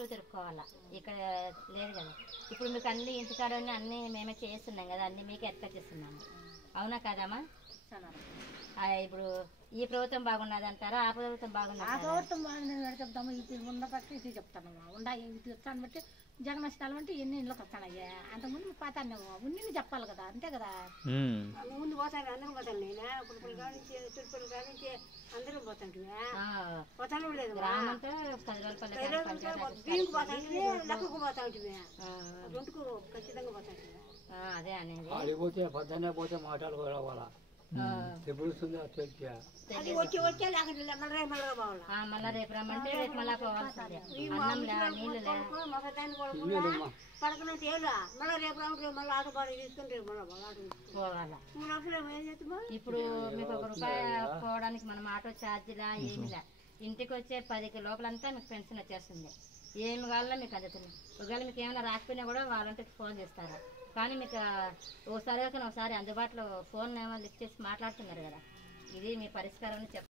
చుట్టూ తిరుక్కోవాలా, ఇక్కడ లేదు కదా. ఇప్పుడు మీకు అన్ని ఇంటికాడ అన్నీ మేమే చేస్తున్నాం కదా, అన్నీ మీకే ఎత్తుక చేస్తున్నాము. అవునా కదమ్మా? ఇప్పుడు ఈ ప్రభుత్వం బాగున్నది అంటారా, ఆ ప్రభుత్వం బాగున్నది? ఆ ప్రభుత్వం బాగుంది చెప్తాము. ఇది ఉన్న బట్టి ఇది చెప్తాను. ఇది వస్తాను బట్టి జగన్ వస్తాను అంటే ఎన్ని ఇంట్లోకి వస్తానయ్యా. అంతకుముందు పోతాను ఉన్నిని చెప్పాలి కదా, అంతే కదా. ముందు పోతాను, అందరం పోతాను. నేను ఇప్పుడు కానించి చుట్టుపల్లి కానించి అందరం పోతాంటే పోతాను లేదు. బియ్యంకు పోతాంటే లెక్కకు పోతాంటే రెండుకు ఖచ్చితంగా పోతాంటే. అదే అనేది ఆడిపోతే పొద్దున్నే పోతే మాటలు కూడా ఎప్పుడు మళ్ళా రేపు రమ్మంటే రేపు మళ్ళా పోవాల్సిందే. పడకనంటే మళ్ళీ రేపు రమ్మంటే మళ్ళీ ఆటో బాడీ తీసుకుని రేపు పోవాలా. ఇప్పుడు మీకు 1 రూపాయి పోవడానికి మనం ఆటో ఛార్జీలా ఏమిలా, ఇంటికి వచ్చే 10 లోపలంతా మీకు పెన్షన్ వచ్చేస్తుంది. ఏమి కావాలో మీకు అందుతుంది. ఒకవేళ మీకు ఏమైనా రాకపోయినా కూడా వాలంటీర్కి ఫోన్ చేస్తారు. కానీ మీకు ఒకసారి అందుబాటులో ఫోన్ ఏమో లిఫ్ట్ చేసి మాట్లాడుతున్నారు కదా, ఇది మీ పరిష్కారం అని